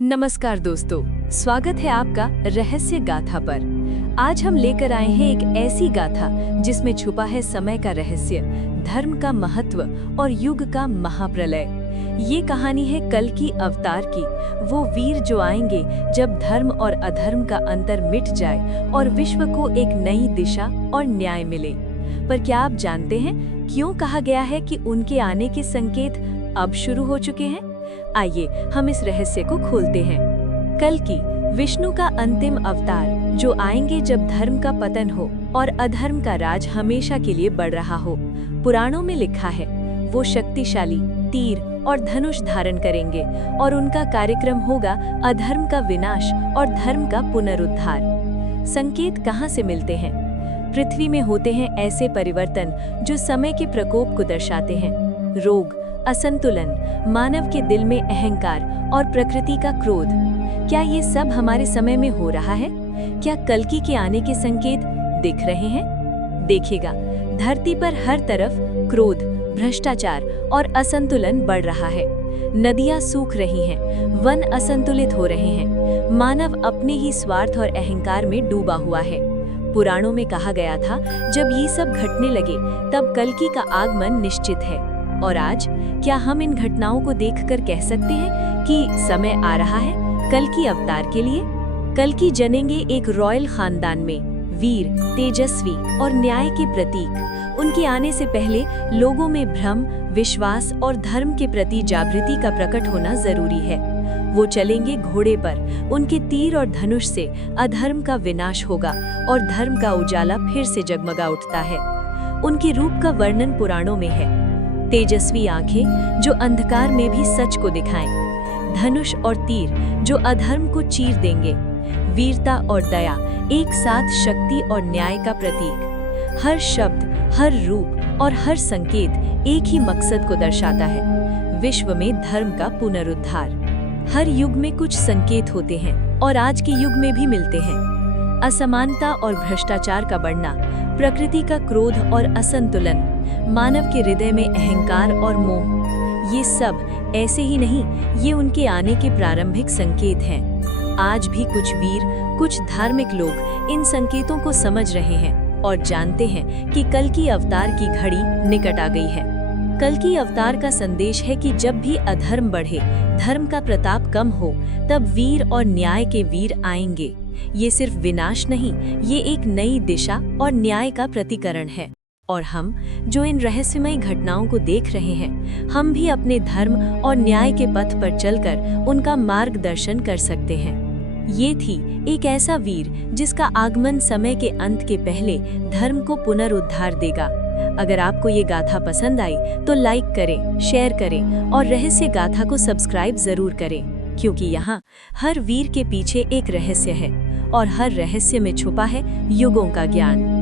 नमस्कार दोस्तों, स्वागत है आपका रहस्य गाथा पर। आज हम लेकर आए हैं एक ऐसी गाथा जिसमें छुपा है समय का रहस्य, धर्म का महत्व और युग का महाप्रलय। ये कहानी है कल्कि अवतार की, वो वीर जो आएंगे जब धर्म और अधर्म का अंतर मिट जाए और विश्व को एक नई दिशा और न्याय मिले। पर क्या आप जानते हैं क्यों कहा गया है कि उनके आने के संकेत अब शुरू हो चुके हैं? आइए हम इस रहस्य को खोलते हैं। कल्कि विष्णु का अंतिम अवतार जो आएंगे जब धर्म का पतन हो और अधर्म का राज हमेशा के लिए बढ़ रहा हो। पुराणों में लिखा है वो शक्तिशाली तीर और धनुष धारण करेंगे और उनका कार्यक्रम होगा अधर्म का विनाश और धर्म का पुनरुद्धार। संकेत कहाँ से मिलते हैं? पृथ्वी में होते हैं ऐसे परिवर्तन जो समय के प्रकोप को दर्शाते हैं। रोग, असंतुलन, मानव के दिल में अहंकार और प्रकृति का क्रोध। क्या ये सब हमारे समय में हो रहा है? क्या कल्कि के आने के संकेत दिख रहे हैं? देखिएगा, धरती पर हर तरफ क्रोध, भ्रष्टाचार और असंतुलन बढ़ रहा है। नदियां सूख रही हैं, वन असंतुलित हो रहे हैं, मानव अपने ही स्वार्थ और अहंकार में डूबा हुआ है। पुराणों में कहा गया था जब ये सब घटने लगे तब कल्कि का आगमन निश्चित है। और आज क्या हम इन घटनाओं को देखकर कह सकते हैं कि समय आ रहा है कल्कि अवतार के लिए? कल्कि जनेंगे एक रॉयल खानदान में, वीर, तेजस्वी और न्याय के प्रतीक। उनके आने से पहले लोगों में भ्रम, विश्वास और धर्म के प्रति जागृति का प्रकट होना जरूरी है। वो चलेंगे घोड़े पर, उनके तीर और धनुष से अधर्म का विनाश होगा और धर्म का उजाला फिर से जगमगा उठता है। उनके रूप का वर्णन पुराणों में है। तेजस्वी आंखें जो अंधकार में भी सच को दिखाएं, धनुष और तीर जो अधर्म को चीर देंगे, वीरता और दया एक साथ शक्ति और न्याय का प्रतीक। हर शब्द, हर रूप और हर संकेत एक ही मकसद को दर्शाता है, विश्व में धर्म का पुनरुद्धार। हर युग में कुछ संकेत होते हैं और आज के युग में भी मिलते हैं। असमानता और भ्रष्टाचार का बढ़ना, प्रकृति का क्रोध और असंतुलन, मानव के हृदय में अहंकार और मोह, ये सब ऐसे ही नहीं, ये उनके आने के प्रारंभिक संकेत हैं। आज भी कुछ वीर, कुछ धार्मिक लोग इन संकेतों को समझ रहे हैं और जानते हैं कि कल्कि अवतार की घड़ी निकट आ गई है। कल्कि अवतार का संदेश है कि जब भी अधर्म बढ़े, धर्म का प्रताप कम हो, तब वीर और न्याय के वीर आएंगे। ये सिर्फ विनाश नहीं, ये एक नई दिशा और न्याय का प्रतिकरण है। और हम जो इन रहस्यमयी घटनाओं को देख रहे हैं, हम भी अपने धर्म और न्याय के पथ पर चलकर उनका मार्गदर्शन कर सकते हैं। ये थी एक ऐसा वीर जिसका आगमन समय के अंत के पहले धर्म को पुनरुद्धार देगा। अगर आपको ये गाथा पसंद आई तो लाइक करें, शेयर करें और रहस्य गाथा को सब्सक्राइब जरूर करें, क्योंकि यहाँ हर वीर के पीछे एक रहस्य है और हर रहस्य में छुपा है युगों का ज्ञान।